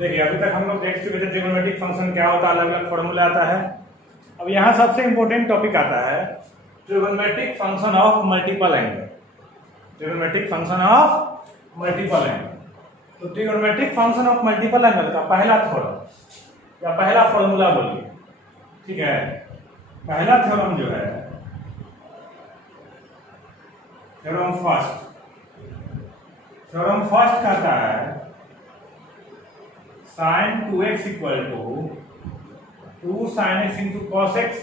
देखिए अभी तक हम लोग देख चुके थे ट्रिग्नोमेट्रिक फंक्शन क्या होता है, अलग अलग फॉर्मूला आता है। अब यहाँ सबसे इंपॉर्टेंट टॉपिक आता है trigonometric function of multiple angle. Trigonometric function of multiple angle. तो trigonometric function of multiple angle का पहला थ्योरम या पहला फॉर्मूला बोलिए, ठीक है। पहला थ्योरम जो है थ्योरम फर्स्ट कहता है sin 2x equal to 2 sin x into cos x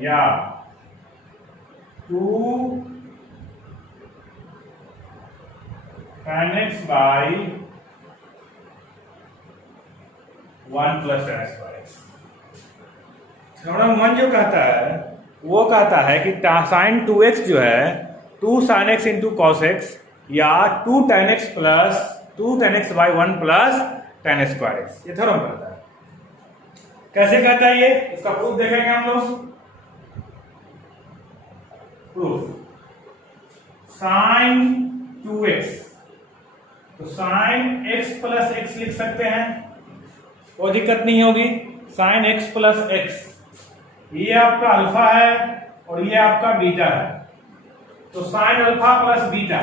या 2 tan x by 1 plus tan x by x। Theorem 1 जो कहता है वो कहता है कि sin 2x जो है 2 sin x into cos x या 2 tan x plus 2 tan x by 1 plus tan square x. ये थ्योरम कहता है। कैसे कहता है ये, इसका प्रूफ देखेंगे हम लोग। प्रूफ sin 2x, तो sin x प्लस x लिख सकते हैं, कोई दिक्कत नहीं होगी। sin x प्लस x, ये आपका अल्फा है और ये आपका बीटा है। तो sin alpha plus beta,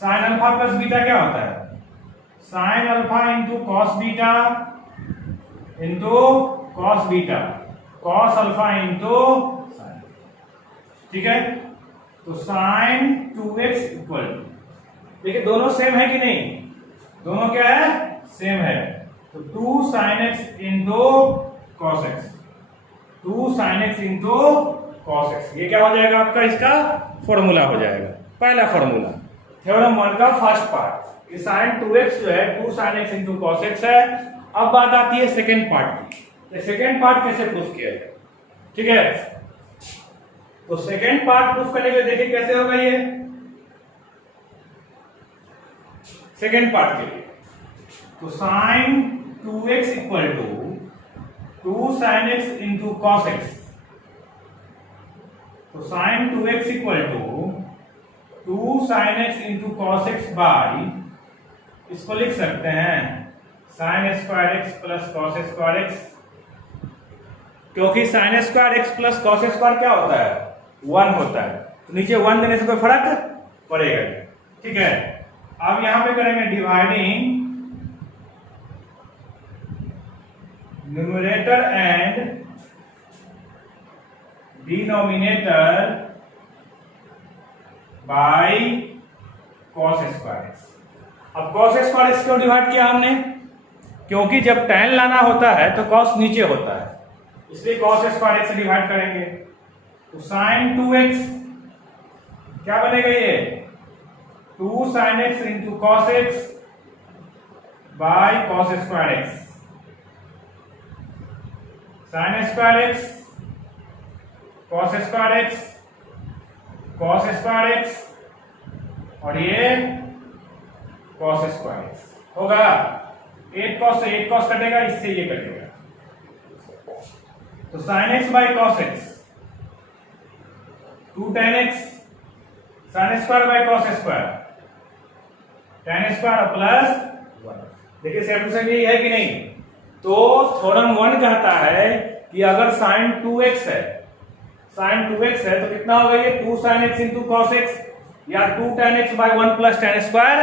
sin alpha plus beta क्या होता है? sin alpha into cos beta into cos beta, cos alpha into sine, ठीक है। तो sin 2x इक्वल, देखिए दोनों सेम है कि नहीं? दोनों क्या है? सेम है। तो 2 sin x into cos x, 2 sin x into cos x, ये क्या हो जाएगा आपका? इसका फॉर्मूला हो जाएगा, पहला फॉर्मूला थ्योरम 1 का फर्स्ट पार्ट। ये sin 2x जो है 2 sin x into cos x है। अब बात आती है सेकेंड पार्ट की। सेकेंड पार्ट कैसे प्रूफ किया जाए, ठीक है। तो सेकेंड पार्ट प्रूफ करने के लिए देखिए कैसे होगा ये सेकेंड पार्ट के लिए। तो sin 2x equal to 2 sin x into cos x, तो sin 2x equal to 2 sin x into cos x by, इसको लिख सकते हैं sin square x plus cos square x, क्योंकि sin square x plus cos square क्या होता है? 1 होता है। तो नीचे 1 देने से कोई फर्क पड़ेगा, ठीक है। अब यहां पे करेंगे dividing numerator and denominator by cos square x. अब कॉस स्क्वायर एक्स क्यों डिवाइड किया हमने? क्योंकि जब tan लाना होता है तो कॉस नीचे होता है, इसलिए कॉस स्क्वायर एक्स से डिवाइड करेंगे। तो sin 2x क्या बनेगा? ये 2 sin x into cos x by cos square x, sin square x cos square x cos square x और ये कॉस स्क्वायर एक्स होगा। 8 कॉस से 8 कॉस कटेगा, इससे ये कटेगा। तो sin x by cos x 2 tan x sin square by cos square tan square plus 1। देखिए सेम टू सेम यही है कि नहीं? तो थ्योरम 1 कहता है कि अगर sin 2x है, sin 2x है तो कितना होगा? ये 2 sin x into cos x या 2 tan x by 1 plus tan square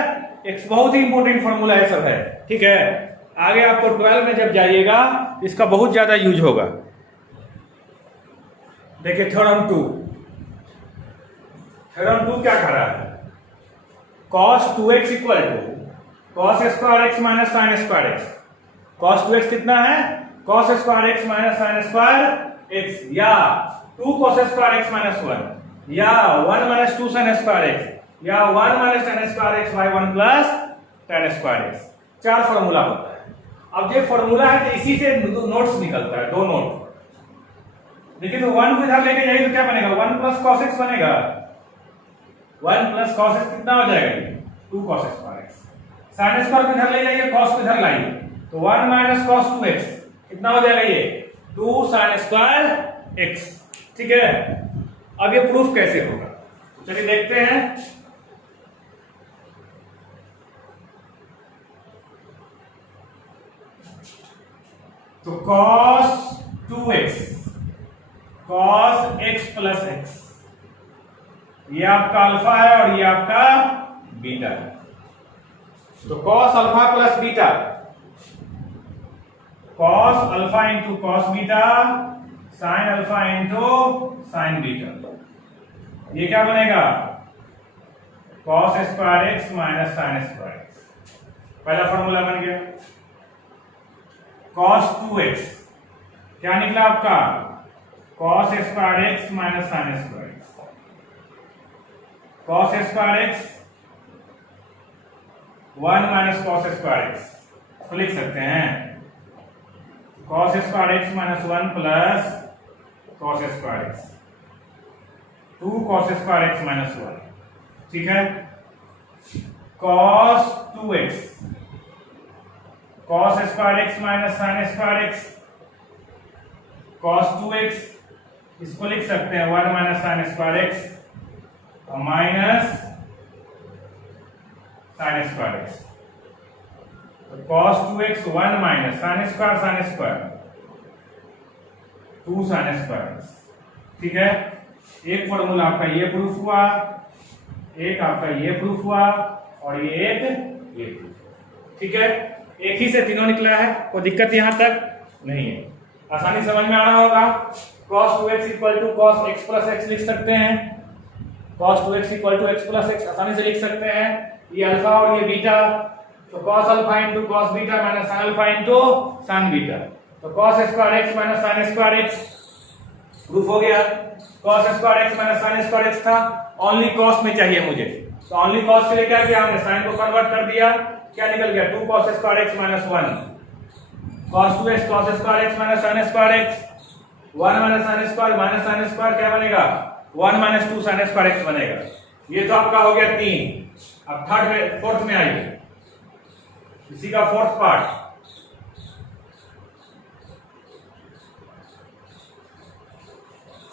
x. बहुत ही इंपॉर्टेंट फॉर्मूला है सब है, ठीक है। आगे आपको 12 में जब जाइएगा इसका बहुत ज्यादा यूज होगा। देखिए थ्योरम 2 क्या कह रहा है? cos 2x equal to cos square x minus sine square x. cos 2x कितना है? cos square x minus sine square x या 2 cos स्क्वायर एक्स माइनस 1 या 1 माइनस 2 sin स्क्वायर एक्स या 1 minus tan square x by 1 plus tan square x. 4 formula होता है। अब ये formula है तो इसी से नोट्स निकलता है, 2 नोट। देखिए तो 1 को इधर लेके जाइए तो क्या बनेगा? 1 प्लस कॉस एक्स बनेगा। 1 प्लस कॉस एक्स कितना हो जाएगा? 2 cos square x. Sine square को इधर ले जाइए, कॉस को इधर लाइए, तो 1 माइनस कॉस 2x कितना हो जाएगा? ये 2 sin स्क्वायर एक्स, ठीक है। अब ये प्रूफ कैसे होगा? चलिए देखते हैं। तो cos 2x cos x plus x, ये आपका अल्फा है और ये आपका बीटा है। तो cos alpha plus beta, cos alpha into cos beta, sin alpha into sin beta, ये क्या बनेगा cos square x minus sin square x। पहला फॉर्मूला बन गया। cos 2x क्या निकला आपका cos square x minus sin square x। cos square x 1 minus cos square x तो लिख सकते हैं cos square x minus 1 plus cos square x, 2 cos square x minus 1। ठीक है, cos 2x cos square x minus sin square x, cos 2x इसको लिख सकते हैं 1 माइनस sin स्क्वायर x और माइनस sin स्क्वायर x। तो cos 2x 1 minus sin square 2 sin square x। ठीक है, एक फॉर्मूला आपका ये प्रूफ हुआ, एक आपका ये प्रूफ हुआ और ये प्रूफ। ठीक है, एक ही से तीनों निकला है, कोई दिक्कत यहां तक नहीं है, आसानी समझ में आ रहा होगा। cos 2x equal to cos x plus x लिख सकते हैं, cos 2x equal to x plus x आसानी से लिख सकते हैं, ये अल्फा और ये बीटा, तो cos alpha into cos beta minus sin alpha into sin beta, तो cos square x minus sin square x proof हो गया। cos square x minus sin square x था, ओनली cos में चाहिए मुझे, तो ओनली cos के लिए क्या किया हमने sin को कन्वर्ट कर दिया, क्या निकल गया 2 cos square x minus 1, cos 2x cos square x minus sin square x, 1 minus sin square क्या बनेगा 1 माइनस 2 sin स्क्वायर x बनेगा। ये तो आपका हो गया 3। अब फोर्थ में आइए, इसी का फोर्थ पार्ट,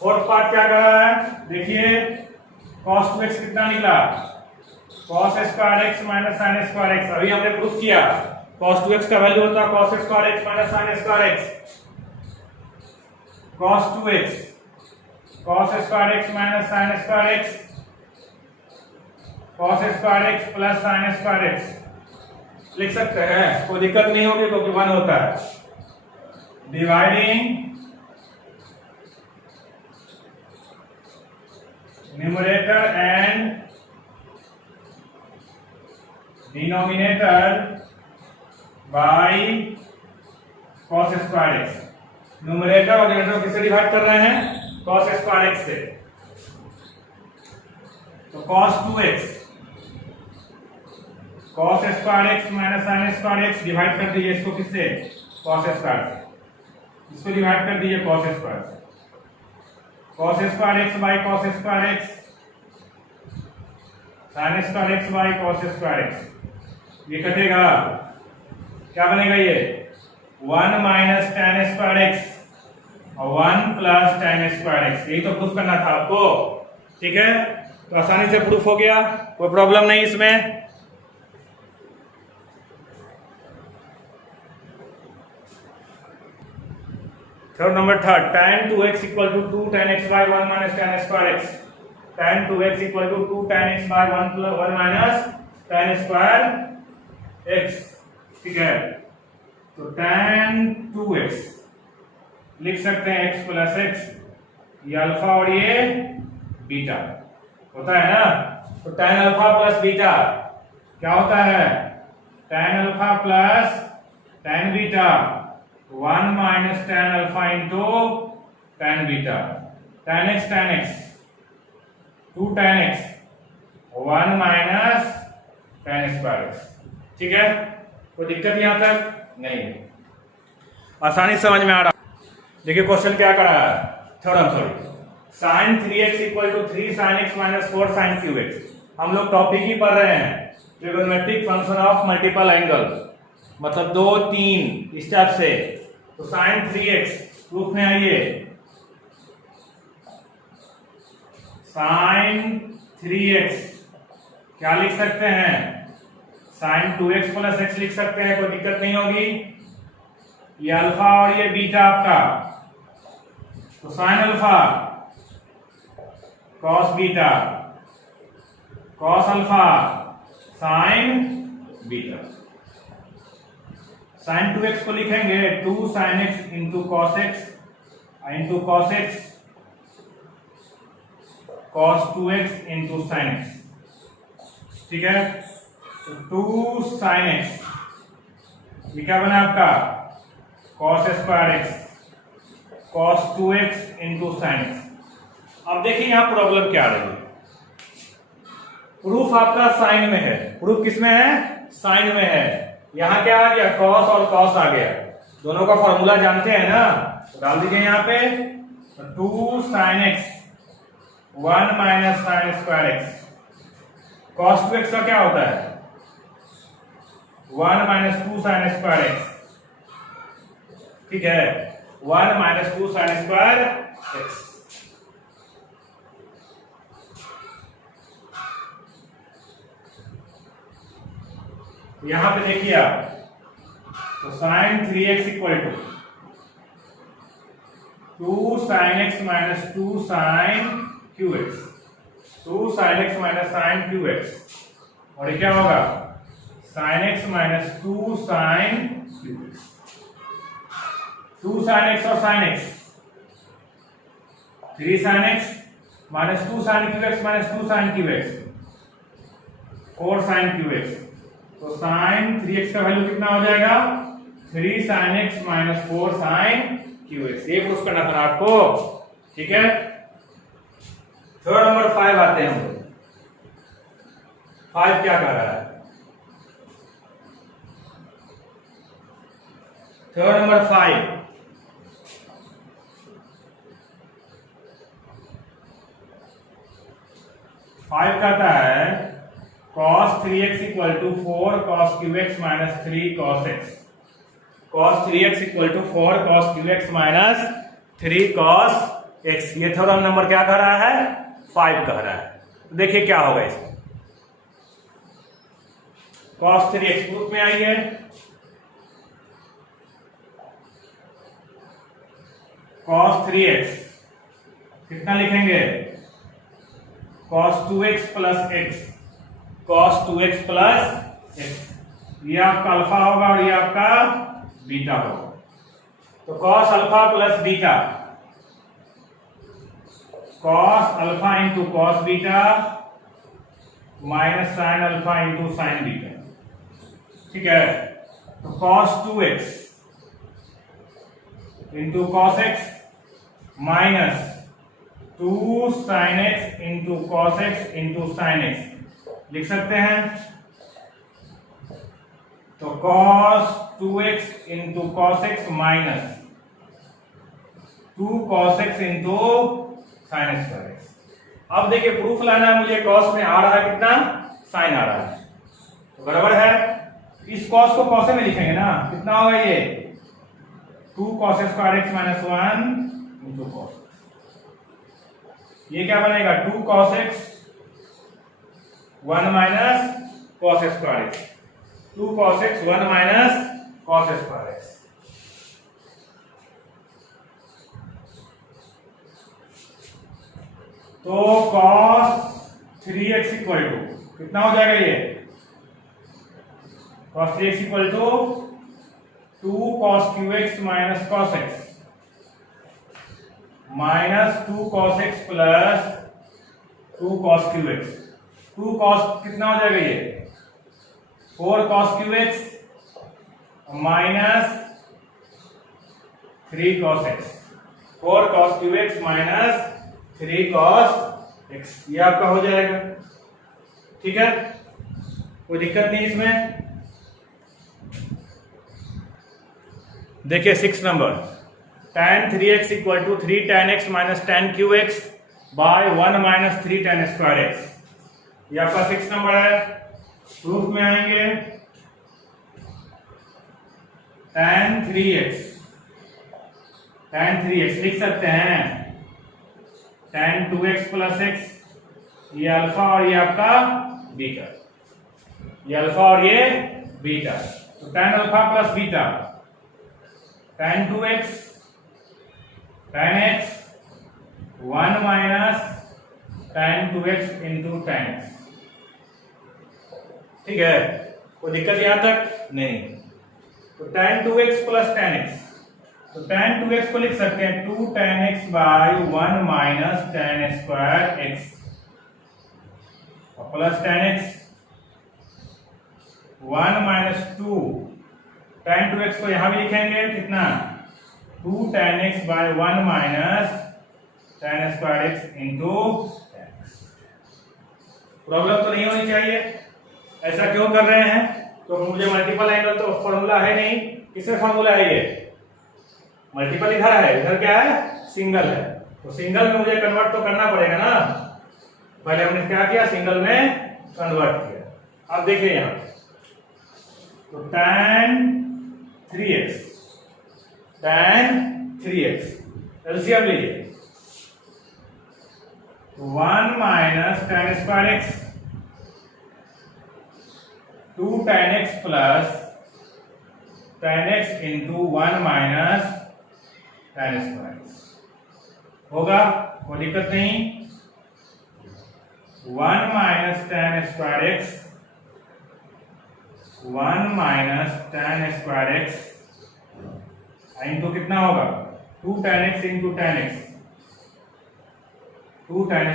फोर्थ पार्ट क्या कर रहा है देखिए, cos 2x कितना निकला cos square x minus sin square x, अभी हमने प्रूफ किया cos 2x का वैल्यू होता है cos square x minus sin square x, cos 2x cos square x minus sin square x, cos square x plus sin square x लिख सकते हैं, कोई दिक्कत नहीं होगी क्योंकि 1 होता है। Dividing numerator and denominator by cos square x, numerator और डिनोमिनेटर किससे डिवाइड कर रहे हैं cos स्क्वायर x से, तो cos 2x cos square x minus sin square x divide कर दीजिए इसको किससे cos स्क्वायर से, इसको डिवाइड कर दीजिए cos स्क्वायर से, cos square x by cos square x, sin square x by cos square x, ये कटेगा क्या बनेगा ये 1 माइनस tan स्क्वायर x और 1 प्लस tan स्क्वायर x, यही तो प्रूफ करना था आपको। ठीक है, तो आसानी से प्रूफ हो गया, कोई प्रॉब्लम नहीं इसमें। Third number third, tan 2x equal to 2 tan x by 1 minus tan square x, tan 2x equal to 2 tan x by 1 plus 1 minus tan square x। ठीक है, तो tan 2x लिख सकते हैं x प्लस x, ये alpha और ये beta होता है ना, तो tan अल्फा प्लस बीटा क्या होता है tan alpha plus tan beta 1 minus tan alpha into tan beta, tan x 2 tan x 1 minus tan square x। ठीक है, कोई दिक्कत यहां तक नहीं है, आसानी समझ में आ रहा। देखिए क्वेश्चन क्या करा है, third sorry, sin 3x equal to 3 sin x minus 4 sin cube x। हम लोग टॉपिक ही पढ़ रहे हैं trigonometric function of multiple angle, मतलब 2 3 स्टेप से। तो sin 3x प्रूफ में आइए, sin 3x क्या लिख सकते हैं sin 2x प्लस x लिख सकते हैं, कोई दिक्कत नहीं होगी। ये अल्फा और ये बीटा आपका, तो sine alpha cos beta, cos alpha sine beta. Sine 2x को लिखेंगे 2 sin x into cos x into cos x cos 2x into sine x. ठीक है, तो 2 sin x ये क्या बना आपका cos square x cos 2x into sine x. अब देखिए यहां प्रॉब्लम क्या आ रही है। प्रूफ आपका साइन में है, प्रूफ किसमें है, साइन में है। यहां क्या आ गया, कॉस और कॉस आ गया, दोनों का फॉर्मूला जानते हैं ना, तो डाल दीजिए यहां पे 2 sin x 1 minus sine square x. Cos 2x का क्या होता है 1 माइनस 2 साइन स्क्वायर एक्स। ठीक है, 1 माइनस 2 साइन स्क्वायर एक्स। यहां पे देखिए आप, तो sine 3x equal to 2 sin x minus 2 sin qx, 2 sin x minus sin qx, और ये क्या होगा sin x minus 2 sin qx। 2 sin x और sin x 3 sin x minus 2 sin qx minus 2 sin qx 4 sin qx। तो sine 3x का value कितना हो जाएगा 3 sin x minus 4 sin qx। ये प्रूफ करना था आपको। ठीक है, थर्ड नंबर 5 आते हैं हम। 5 क्या कह रहा है, थर्ड नंबर 5 कहता है cos 3x equal to 4 cos qx minus 3 cos x। cos 3x equal to 4 cos qx minus 3 cos x। ये थ्योरम नंबर क्या कह रहा है 5 कह रहा है। देखिए क्या होगा इसमें, cos 3x प्रूफ में आई है, cos 3x कितना लिखेंगे cos 2x plus x, cos 2x plus x। ये आपका अल्फा होगा और ये आपका बीटा होगा। तो cos alpha plus beta, cos alpha into cos beta minus sine alpha into sine beta. ठीक है, तो cos 2x into cos x minus 2 sin x into cos x into sine x लिख सकते हैं। तो cos 2x into cos x minus 2 cos x into sine square x। अब देखिए proof लाना है मुझे, cos में आ रहा है कितना साइन आ रहा है, तो बराबर है इस cos को cos में लिखेंगे ना, कितना होगा ये 2 cos square x minus 1 into cos। ये क्या बनेगा 2 cos x 1 minus cos square x, 2 cos x 1 minus cos square x। तो cos 3x इक्वल टू कितना हो जाएगा ये cos 3x equal to 2 cos qx minus cos x minus 2 cos x plus 2 cos qx। 2 cos कितना हो जाएगा ये 4 cos qx minus 3 cos x, 4 cos qx minus 3 cos x, ये आपका हो जाएगा। ठीक है, कोई दिक्कत नहीं इसमें। देखिए 6 number, tan 3x equal to 3 tan x minus tan qx by 1 minus 3 tan square x। ये आपका 6 नंबर है। प्रूफ में आएंगे tan 3x लिख सकते हैं tan 2x प्लस x, ये अल्फा और ये आपका बीटा, ये अल्फा और ये बीटा। तो tan alpha plus beta tan 2x tan x 1 minus tan 2x into tan x। ठीक है, कोई दिक्कत यहां तक नहीं। तो tan 2x plus tan x, तो tan 2x को लिख सकते हैं 2 tan x by 1 minus tan square x और plus tan x 1 minus 2 tan 2x को यहां भी लिखेंगे कितना 2 tan x by 1 minus tan square x into x। Problem तो नहीं होनी चाहिए। ऐसा क्यों कर रहे हैं? तो मुझे मल्टीपल एंगल तो फॉर्मूला है नहीं। किसमें फॉर्मूला है ये? मल्टीपल इधर है, इधर क्या है? सिंगल है। तो सिंगल में मुझे कन्वर्ट तो करना पड़ेगा ना। पहले हमने क्या किया? सिंगल में कन्वर्ट किया। अब देखिए यहां तो tan 3x एलसीएम लीजिए 1 minus tan square x 2 tan x plus tan x into 1 minus tan square x होगा, कोई दिक्कत नहीं। 1 minus tan square x 1 minus tan square x into कितना होगा 2 tan x into tan x 2 tan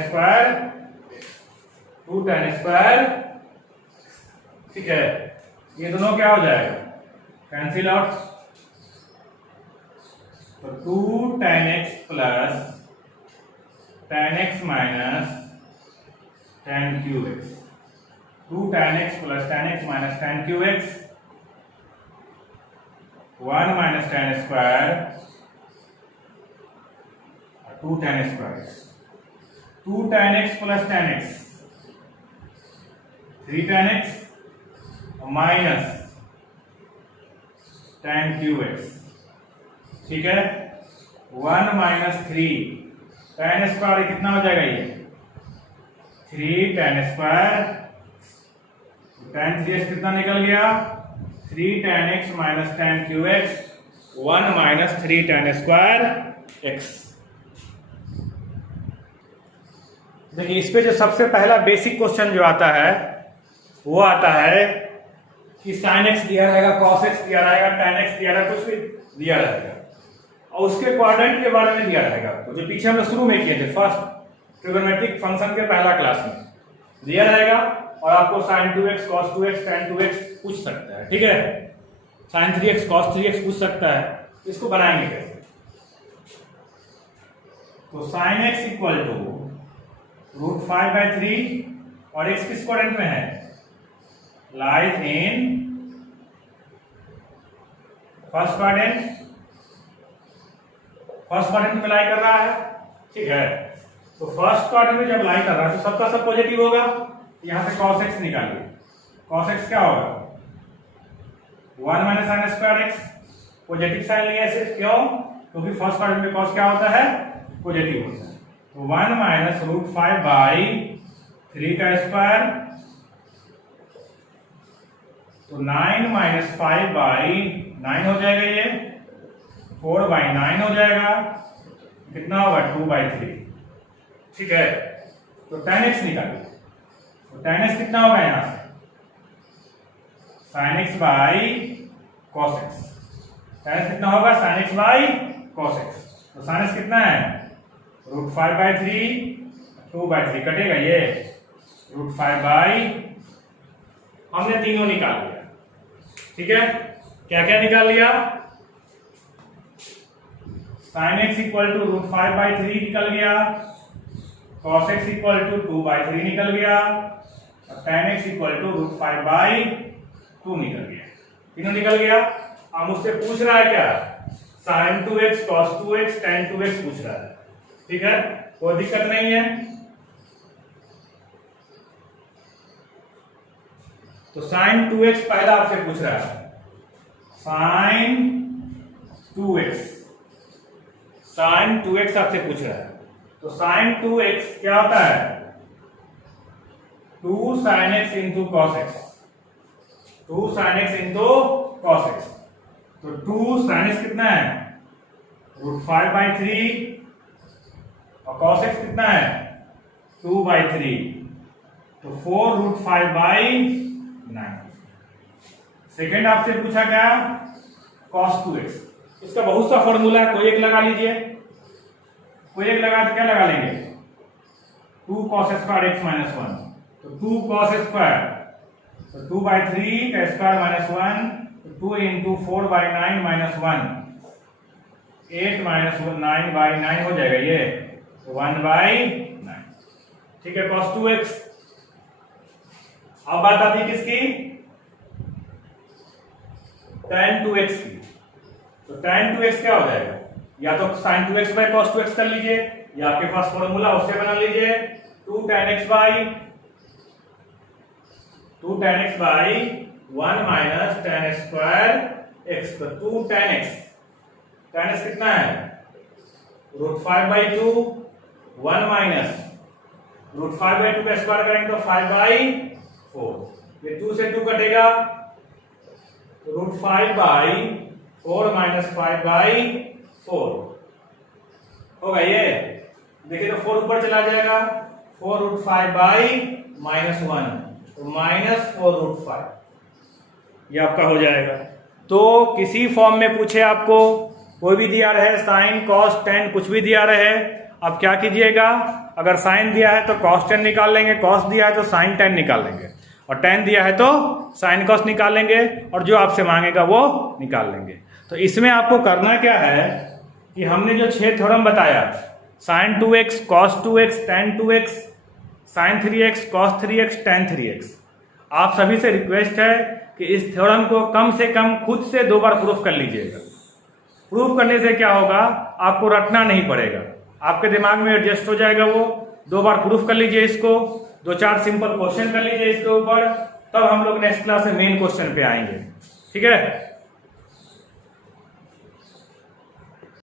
square. ठीक है, ये दोनों क्या हो जाएगा? Cancel out. तो 2 tan x plus tan x minus tan cube x 2 tan x plus tan x minus tan cube x 1 minus tan square 2 tan square x 2 tan x plus tan x 3 tan x minus tan cube x। ठीक है, 1 minus 3 tan square कितना हो जाएगा? ये 3 tan square tan 3x कितना निकल गया? 3 tan x minus tan cube x 1 minus 3 tan square x। देखिए इस पे जो सबसे पहला बेसिक क्वेश्चन जो आता है वो आता है कि sin x दिया रहेगा, cos x दिया रहेगा, tan x दिया रहेगा, कुछ भी दिया रहेगा और उसके क्वाड्रेंट के बारे में दिया रहेगा। तो जो पीछे हम लोग शुरू में किए थे फर्स्ट ट्रिगोनोमेट्रिक फंक्शन के पहला क्लास में दिया रहेगा और आपको sin 2x cos 2x tan 2x पूछ सकता है। ठीक है, sin 3x cos 3x पूछ सकता है। इसको बनाएंगे कैसे? तो sin x इक्वल टू √5/3 और x किस क्वाड्रेंट में है? Lies in first quadrant. First quadrant में लाई कर रहा है। ठीक है, तो फर्स्ट क्वाड्रेंट में जब लाई कर रहा है तो सबका सब पॉजिटिव होगा। यहां से cos x निकालिए। cos x क्या होगा? 1 minus sin square x। Positive sine लिया सिर्फ, क्यों? क्योंकि फर्स्ट क्वाड्रेंट में cos क्या होता है? पॉजिटिव होता है। तो 1 माइनस √5/3 का स्क्वायर तो 9 माइनस 5/9 हो जाएगा, ये 4/9 हो जाएगा। कितना होगा? 2/3। ठीक है, तो tan x निकालिए। तो tan x कितना होगा यहां से? sin x by cos x। tan x कितना होगा? sin x by cos x। तो sin x कितना है? √5/3 2/3 कटेगा, ये √5/, हमने तीनों निकाल लिया। ठीक है, क्या क्या निकाल लिया? sin x इक्वल टू √5/3 निकल गया, cos x इक्वल टू 2/3 निकल गया और tan x इक्वल टू √5/2 निकल गया। तीनों निकल गया। अब मुझसे पूछ रहा है क्या? sin 2x cos 2x tan 2x पूछ रहा है। ठीक है, कोई दिक्कत नहीं है। तो sin 2x पहला आपसे पूछ रहा है। sin 2x आपसे पूछ रहा है। तो sin 2x क्या होता है? 2 sin x into cos x। 2 sin x into cos x। तो 2 sin x कितना है √5/3 और cos x कितना है 2/3, तो 4√5/9। सेकेंड आपसे पूछा क्या cos 2x, इसका बहुत सा फॉर्मूला है, कोई एक लगा लीजिए, कोई एक लगा के क्या लगा लेंगे 2 cos स्क्वायर x माइनस 1, तो 2 cos स्क्वायर, तो 2/3 का स्क्वायर माइनस 1, तो 2 इंटू 4/9 माइनस 1, 8 माइनस 9/9 हो जाएगा ये, तो 1/9। ठीक है, cos 2x। अब बात आती है किसकी tan 2x की, तो tan 2x क्या हो जाएगा, या तो sin 2x bye cos 2x कर लीजिए, या आपके पास फॉर्मूला उससे बना लीजिए 2 tan x by 1 minus tan x square x, तो 2 tan x कितना है √5/2, 1 माइनस √5/2 का स्क्वायर करेंगे तो 5/4, ये 2 से 2 कटेगा, √5/4 माइनस 5/4 होगा ये, देखिए तो 4 ऊपर चला जाएगा, 4√5/-1, तो -4√5, ये आपका हो जाएगा। तो किसी फॉर्म में पूछे आपको, कोई भी दिया रहे, साइन कॉस टेन कुछ भी दिया रहे, आप क्या कीजिएगा, अगर साइन दिया है तो कॉस टेन निकाल लेंगे, कॉस दिया है तो साइन टेन निकाल लेंगे, और टेन दिया है तो साइन कॉस निकाल लेंगे, और जो आपसे मांगेगा वो निकाल लेंगे। तो इसमें आपको करना क्या है कि हमने जो 6 थ्योरम बताया, sin 2x, cos 2x, tan 2x, sin 3x, cos 3x, tan 3x, आप सभी से रिक्वेस्ट है कि इस थ्योरम को कम से कम खुद से 2 बार प्रूफ कर लीजिएगा। प्रूफ करने से क्या होगा, आपको रटना नहीं पड़ेगा, आपके दिमाग में एडजस्ट हो जाएगा वो। 2 बार प्रूफ कर लीजिए इसको, 2-4 सिंपल क्वेश्चन कर लीजिए इसके ऊपर, तब हम लोग नेक्स्ट क्लास में मेन क्वेश्चन पे आएंगे। ठीक है।